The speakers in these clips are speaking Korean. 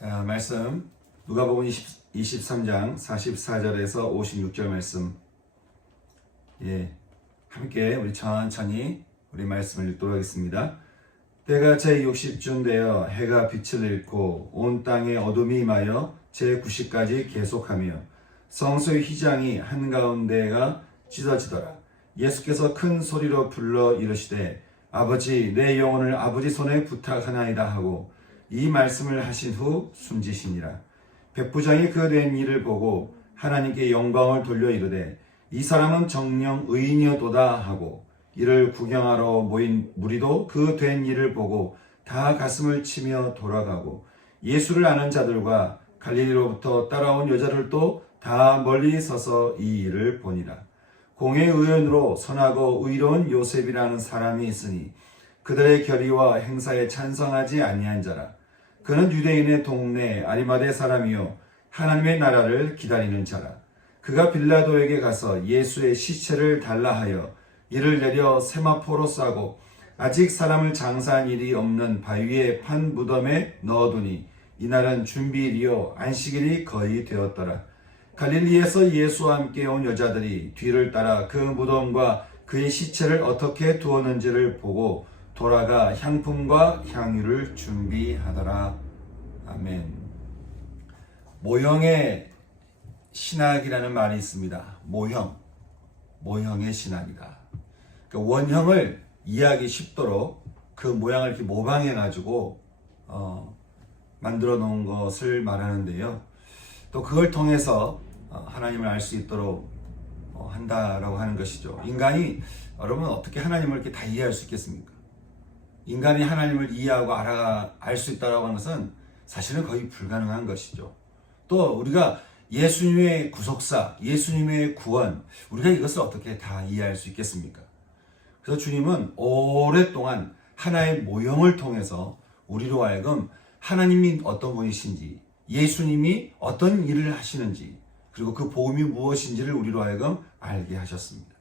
자, 말씀 누가복음 23장 44절에서 56절 말씀. 함께 우리 천천히 우리 말씀을 읽도록 하겠습니다. 때가 제60쯤 되어 해가 빛을 잃고 온 땅에 어둠이 임하여 제90까지 계속하며 성소의 휘장이 한가운데가 찢어지더라. 예수께서 큰 소리로 불러 이르시되 아버지 내 영혼을 아버지 손에 부탁하나이다 하고 이 말씀을 하신 후 숨지시니라. 백부장이 그 된 일을 보고 하나님께 영광을 돌려 이르되 이 사람은 정녕 의인이었도다 하고 이를 구경하러 모인 무리도 그 된 일을 보고 다 가슴을 치며 돌아가고 예수를 아는 자들과 갈릴리로부터 따라온 여자들도 다 멀리 서서 이 일을 보니라. 공회 의원으로 선하고 의로운 요셉이라는 사람이 있으니 그들의 결의와 행사에 찬성하지 아니한 자라. 그는 유대인의 동네 아리마대 사람이요 하나님의 나라를 기다리는 자라. 그가 빌라도에게 가서 예수의 시체를 달라 하여 이를 내려 세마포로 싸고 아직 사람을 장사한 일이 없는 바위에 판 무덤에 넣어두니 이날은 준비일이요 안식일이 거의 되었더라. 갈릴리에서 예수와 함께 온 여자들이 뒤를 따라 그 무덤과 그의 시체를 어떻게 두었는지를 보고 돌아가 향품과 향유를 준비하더라. 아멘. 모형의 신학이라는 말이 있습니다. 모형의 신학이다. 그러니까 원형을 이해하기 쉽도록 그 모양을 이렇게 모방해 가지고 만들어 놓은 것을 말하는데요. 또 그걸 통해서 하나님을 알 수 있도록 한다라고 하는 것이죠. 인간이 여러분 어떻게 하나님을 이렇게 다 이해할 수 있겠습니까? 인간이 하나님을 이해하고 알 수 있다라고 하는 것은 사실은 거의 불가능한 것이죠. 또 우리가 예수님의 구속사, 예수님의 구원, 우리가 이것을 어떻게 다 이해할 수 있겠습니까? 그래서 주님은 오랫동안 하나의 모형을 통해서 우리로 하여금 하나님이 어떤 분이신지, 예수님이 어떤 일을 하시는지, 그리고 그 복음이 무엇인지를 우리로 하여금 알게 하셨습니다.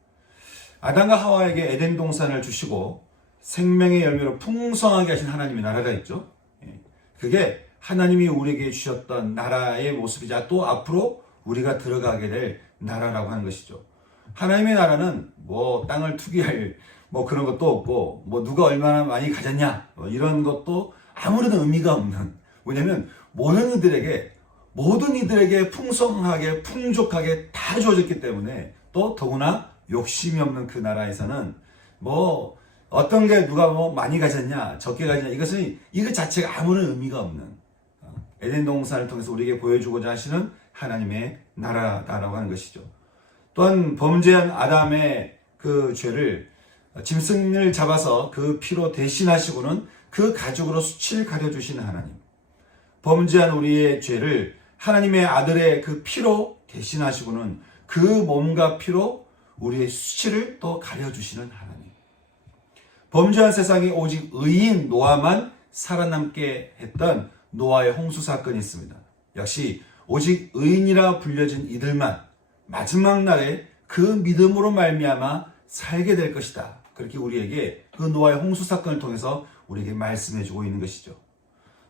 아담과 하와에게 에덴 동산을 주시고 생명의 열매로 풍성하게 하신 하나님의 나라가 있죠. 그게 하나님이 우리에게 주셨던 나라의 모습이자 또 앞으로 우리가 들어가게 될 나라라고 하는 것이죠. 하나님의 나라는 땅을 투기할 그런 것도 없고 누가 얼마나 많이 가졌냐 이런 것도 아무런 의미가 없는, 왜냐하면 모든 이들에게 풍성하게 풍족하게 다 주어졌기 때문에, 또 더구나 욕심이 없는 그 나라에서는 어떤 게 누가 많이 가졌냐 적게 가졌냐 이것 자체가 아무런 의미가 없는 에덴 동산을 통해서 우리에게 보여주고자 하시는 하나님의 나라다라고 하는 것이죠. 또한 범죄한 아담의 그 죄를 짐승을 잡아서 그 피로 대신하시고는 그 가죽으로 수치를 가려주시는 하나님, 범죄한 우리의 죄를 하나님의 아들의 그 피로 대신하시고는 그 몸과 피로 우리의 수치를 또 가려주시는 하나님, 범죄한 세상에 오직 의인 노아만 살아남게 했던 노아의 홍수 사건이 있습니다. 역시 오직 의인이라 불려진 이들만 마지막 날에 그 믿음으로 말미암아 살게 될 것이다. 그렇게 우리에게 그 노아의 홍수 사건을 통해서 우리에게 말씀해주고 있는 것이죠.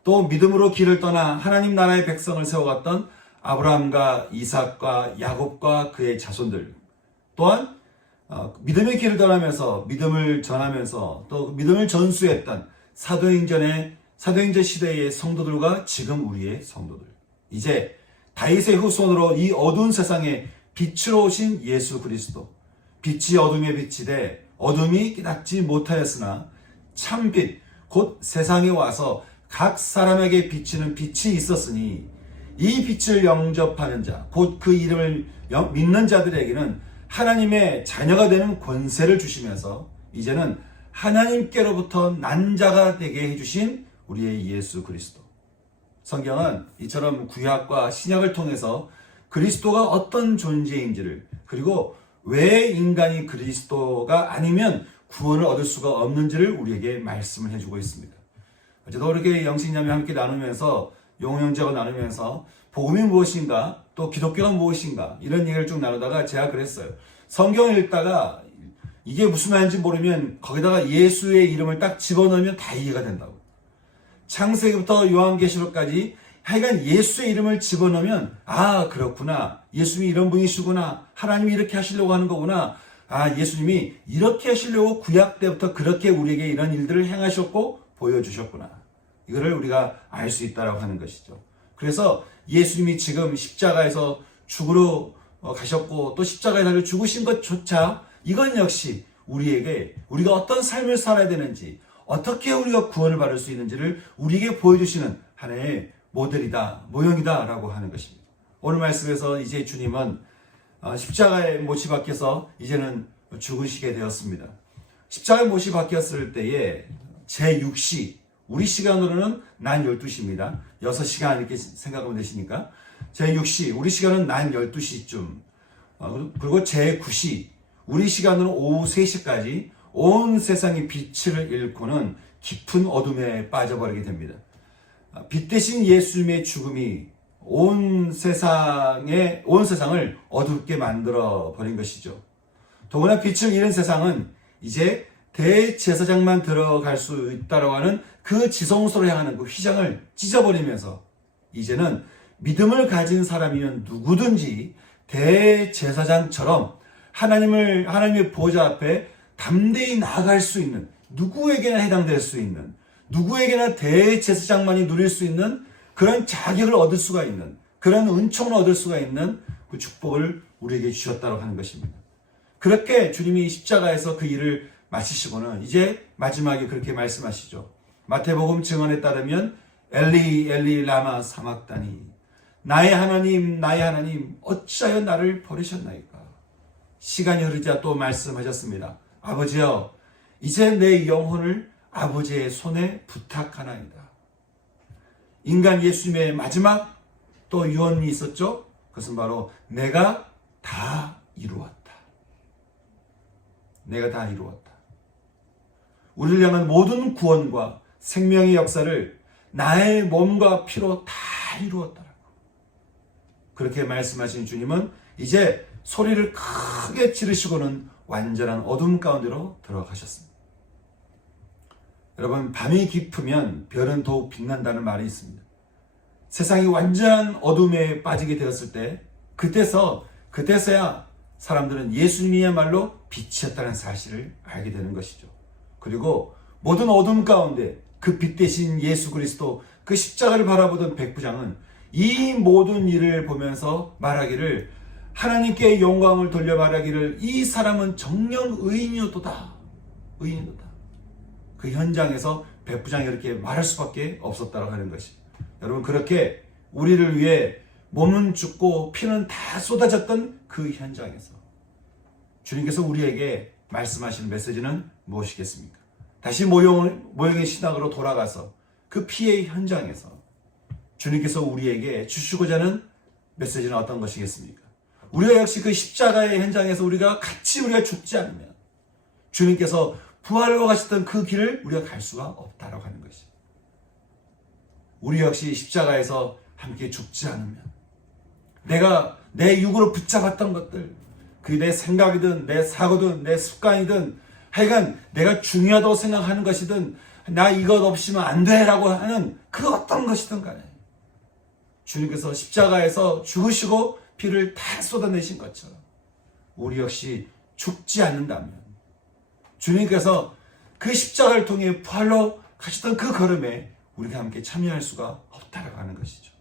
또 믿음으로 길을 떠나 하나님 나라의 백성을 세워갔던 아브라함과 이삭과 야곱과 그의 자손들, 또한 믿음의 길을 떠나면서 믿음을 전하면서 또 믿음을 전수했던 사도행전 시대의 성도들과 지금 우리의 성도들, 이제 다윗의 후손으로 이 어두운 세상에 빛으로 오신 예수 그리스도, 빛이 어둠에 비치되 어둠이 깨닫지 못하였으나 참빛 곧 세상에 와서 각 사람에게 비치는 빛이 있었으니 이 빛을 영접하는 자, 곧 그 이름을 믿는 자들에게는 하나님의 자녀가 되는 권세를 주시면서 이제는 하나님께로부터 난 자가 되게 해주신 우리의 예수 그리스도. 성경은 이처럼 구약과 신약을 통해서 그리스도가 어떤 존재인지를, 그리고 왜 인간이 그리스도가 아니면 구원을 얻을 수가 없는지를 우리에게 말씀을 해주고 있습니다. 어제도 이렇게 영신자매 함께 나누면서 용형제가 나누면서 복음이 무엇인가, 또 기독교가 무엇인가 이런 얘기를 쭉 나누다가 제가 그랬어요. 성경을 읽다가 이게 무슨 말인지 모르면 거기다가 예수의 이름을 딱 집어넣으면 다 이해가 된다고. 창세기부터 요한계시록까지 하여간 예수의 이름을 집어넣으면 아 그렇구나. 예수님이 이런 분이시구나. 하나님이 이렇게 하시려고 하는 거구나. 아 예수님이 이렇게 하시려고 구약 때부터 그렇게 우리에게 이런 일들을 행하셨고 보여주셨구나. 이거를 우리가 알 수 있다라고 하는 것이죠. 그래서 예수님이 지금 십자가에서 죽으러 가셨고 또 십자가에 달려 죽으신 것조차 이건 역시 우리에게 우리가 어떤 삶을 살아야 되는지 어떻게 우리가 구원을 받을 수 있는지를 우리에게 보여주시는 하나의 모델이다, 모형이다 라고 하는 것입니다. 오늘 말씀에서 이제 주님은 십자가에 못이 박혀서 이제는 죽으시게 되었습니다. 십자가에 못이 박혔을 때에 제6시, 우리 시간으로는 낮 12시입니다. 6시간 이렇게 생각하면 되시니까 제6시, 우리 시간은 낮 12시쯤 그리고 제9시, 우리 시간으로 오후 3시까지 온 세상의 빛을 잃고는 깊은 어둠에 빠져버리게 됩니다. 빛 대신 예수님의 죽음이 온 세상을 어둡게 만들어 버린 것이죠. 더구나 빛을 잃은 세상은 이제 대제사장만 들어갈 수 있다고 하는 그 지성소로 향하는 그 휘장을 찢어버리면서 이제는 믿음을 가진 사람이면 누구든지 대제사장처럼 하나님의 보좌 앞에 담대히 나아갈 수 있는, 누구에게나 해당될 수 있는, 누구에게나 대제사장만이 누릴 수 있는 그런 자격을 얻을 수가 있는, 그런 은총을 얻을 수가 있는 그 축복을 우리에게 주셨다고 하는 것입니다. 그렇게 주님이 십자가에서 그 일을 마치시고는 이제 마지막에 그렇게 말씀하시죠. 마태복음 증언에 따르면 엘리 엘리 라마 사막다니, 나의 하나님 어찌하여 나를 버리셨나이까. 시간이 흐르자 또 말씀하셨습니다. 아버지여, 이제 내 영혼을 아버지의 손에 부탁하나이다. 인간 예수님의 마지막 또 유언이 있었죠. 그것은 바로 내가 다 이루었다. 내가 다 이루었다. 우리를 향한 모든 구원과 생명의 역사를 나의 몸과 피로 다 이루었다라고. 그렇게 말씀하신 주님은 이제 소리를 크게 지르시고는 완전한 어둠 가운데로 들어가셨습니다. 여러분, 밤이 깊으면 별은 더욱 빛난다는 말이 있습니다. 세상이 완전한 어둠에 빠지게 되었을 때 그때서야 사람들은 예수님이야말로 빛이었다는 사실을 알게 되는 것이죠. 그리고 모든 어둠 가운데 그 빛 대신 예수 그리스도, 그 십자가를 바라보던 백부장은 이 모든 일을 보면서 말하기를, 하나님께 영광을 돌려 말하기를, 이 사람은 정녕 의인이었도다. 의인이었다. 그 현장에서 백부장이 이렇게 말할 수밖에 없었다고 하는 것이. 여러분, 그렇게 우리를 위해 몸은 죽고 피는 다 쏟아졌던 그 현장에서 주님께서 우리에게 말씀하시는 메시지는 무엇이겠습니까? 다시 모형의 신학으로 돌아가서 그 피의 현장에서 주님께서 우리에게 주시고자 하는 메시지는 어떤 것이겠습니까? 우리가 역시 그 십자가의 현장에서 우리가 죽지 않으면 주님께서 부활로 가셨던 그 길을 우리가 갈 수가 없다라고 하는 것이. 우리 역시 십자가에서 함께 죽지 않으면 내가 내 육으로 붙잡았던 것들, 그 내 생각이든 내 사고든 내 습관이든 하여간 내가 중요하다고 생각하는 것이든 나 이것 없이면 안 돼라고 하는 그 어떤 것이든 간에 주님께서 십자가에서 죽으시고 피를 다 쏟아내신 것처럼 우리 역시 죽지 않는다면 주님께서 그 십자가를 통해 부활로 가셨던 그 걸음에 우리가 함께 참여할 수가 없다라고 하는 것이죠.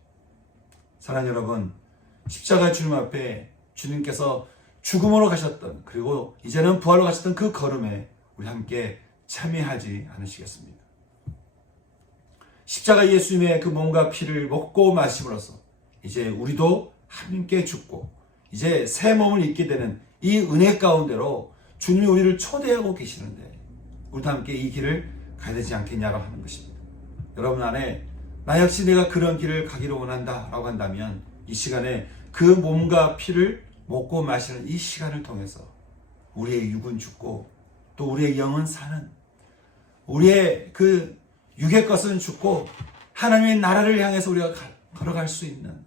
사랑하는 여러분, 십자가 주님 앞에 주님께서 죽음으로 가셨던, 그리고 이제는 부활로 가셨던 그 걸음에 우리 함께 참여하지 않으시겠습니까? 십자가 예수님의 그 몸과 피를 먹고 마심으로써 이제 우리도 함께 죽고 이제 새 몸을 입게 되는 이 은혜 가운데로 주님이 우리를 초대하고 계시는데 우리도 함께 이 길을 가야 되지 않겠냐고 하는 것입니다. 여러분 안에 나 역시 내가 그런 길을 가기를 원한다 라고 한다면 이 시간에 그 몸과 피를 먹고 마시는 이 시간을 통해서 우리의 육은 죽고 또 우리의 영은 사는, 우리의 그 육의 것은 죽고 하나님의 나라를 향해서 우리가 걸어갈 수 있는,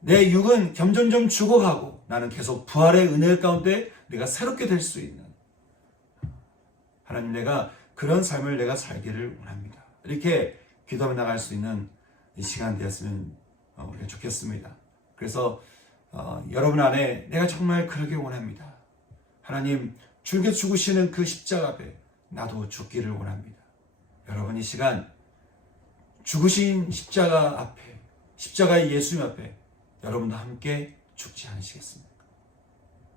내 육은 점점점 죽어가고 나는 계속 부활의 은혜 가운데 내가 새롭게 될 수 있는, 하나님 내가 그런 삶을 내가 살기를 원합니다. 이렇게 기도하며 나갈 수 있는 이 시간 되었으면 우리가 좋겠습니다. 그래서 여러분 안에 내가 정말 그러길 원합니다. 하나님, 주께 죽으시는 그 십자가 앞에 나도 죽기를 원합니다. 여러분 이 시간 죽으신 십자가 앞에, 십자가의 예수님 앞에 여러분도 함께 죽지 않으시겠습니까?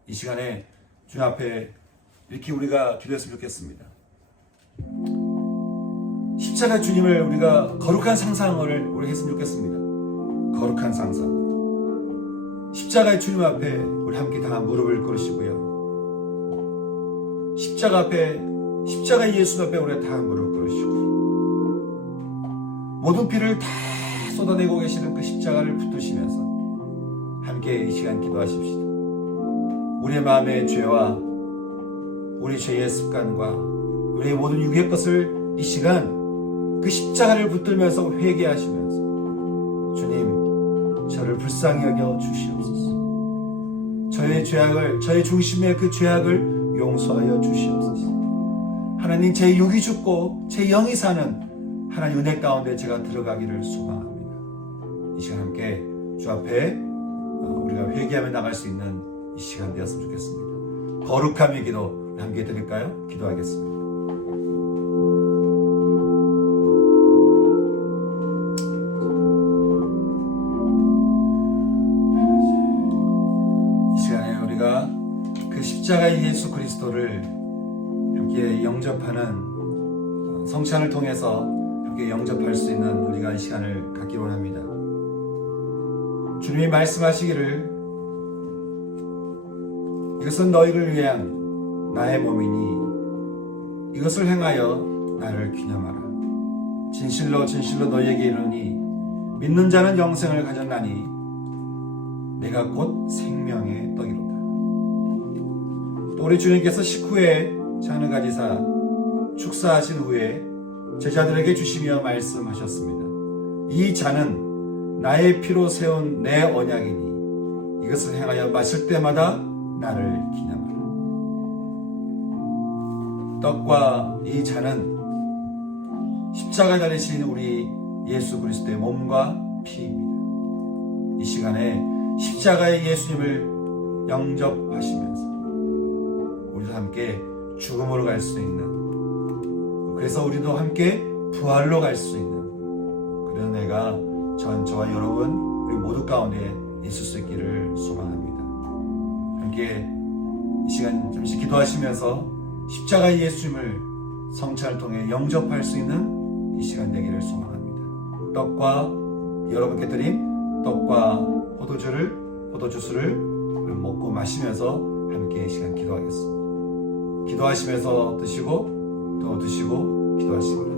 이 시간에 주님 앞에 이렇게 우리가 기도했으면 좋겠습니다. 십자가 주님을 우리가 거룩한 상상을 우리 했으면 좋겠습니다. 거룩한 상상. 십자가의 주님 앞에 우리 함께 다 무릎을 꿇으시고요. 십자가 앞에, 십자가의 예수 앞에 우리 다 무릎 꿇으시고, 모든 피를 다 쏟아내고 계시는 그 십자가를 붙드시면서 함께 이 시간 기도하십시다. 우리의 마음의 죄와 우리 죄의 습관과 우리의 모든 육의 것을 이 시간 그 십자가를 붙들면서 회개하시면서 주님, 저를 불쌍히 여겨 주시옵소서. 저의 죄악을, 저의 중심의 그 죄악을 용서하여 주시옵소서. 하나님, 제 육이 죽고 제 영이 사는 하나님 은혜 가운데 제가 들어가기를 소망합니다. 이 시간 함께 주 앞에 우리가 회개하며 나갈 수 있는 이 시간 되었으면 좋겠습니다. 거룩함의 기도 함께 드릴까요? 기도하겠습니다. 이 시간에 우리가 그 십자가의 예수 그리스도를 함께 영접하는 성찬을 통해서 함께 영접할 수 있는 우리가 이 시간을 갖기 원합니다. 주님이 말씀하시기를 이것은 너희를 위한 나의 몸이니 이것을 행하여 나를 기념하라. 진실로 진실로 너희에게 이르니 믿는 자는 영생을 가졌나니 내가 곧 생명의 떡이로다. 또 우리 주님께서 식후에 잔을 가지사 축사하신 후에 제자들에게 주시며 말씀하셨습니다. 이 잔은 나의 피로 세운 내 언약이니 이것을 행하여 마실 때마다 나를 기념하라. 떡과 이 잔은 십자가에 달리신 우리 예수 그리스도의 몸과 피입니다. 이 시간에 십자가의 예수님을 영접하시면서 우리도 함께 죽음으로 갈 수 있는, 그래서 우리도 함께 부활로 갈 수 있는 그런 은혜가 저와 여러분 우리 모두 가운데 있을 수 있기를 소망합니다. 함께 이 시간 잠시 기도하시면서 십자가의 예수님을 성찬을 통해 영접할 수 있는 이 시간 되기를 소망합니다. 떡과 여러분께 드린 떡과 포도주스를 먹고 마시면서 함께 이 시간 기도하겠습니다. 기도하시면서 드시고 또 드시고 기도하시기 바랍니다.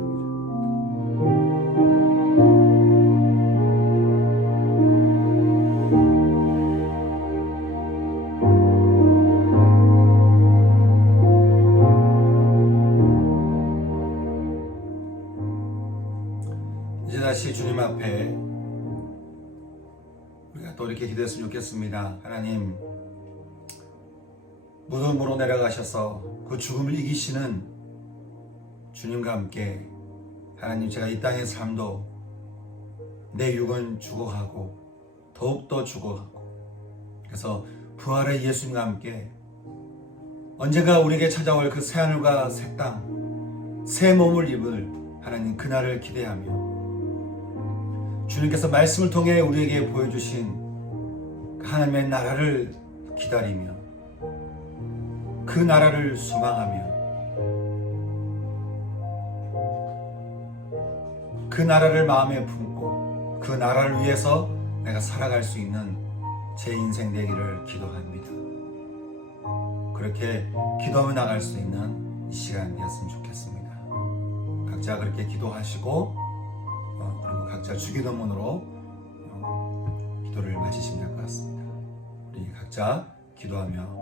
이제 다시 주님 앞에 우리가 또 이렇게 기도했으면 좋겠습니다. 하나님, 무덤으로 내려가셔서 그 죽음을 이기시는 주님과 함께 하나님, 제가 이 땅의 삶도 내 육은 죽어가고 더욱더 죽어가고, 그래서 부활의 예수님과 함께 언젠가 우리에게 찾아올 그 새하늘과 새 땅, 새 몸을 입을 하나님 그날을 기대하며 주님께서 말씀을 통해 우리에게 보여주신 하나님의 나라를 기다리며 그 나라를 소망하며 그 나라를 마음에 품고 그 나라를 위해서 내가 살아갈 수 있는 제 인생 되기를 기도합니다. 그렇게 기도하며 나갈 수 있는 이 시간이었으면 좋겠습니다. 각자 그렇게 기도하시고 그리고 각자 주기도문으로 기도를 마치시면 될 것 같습니다. 우리 각자 기도하며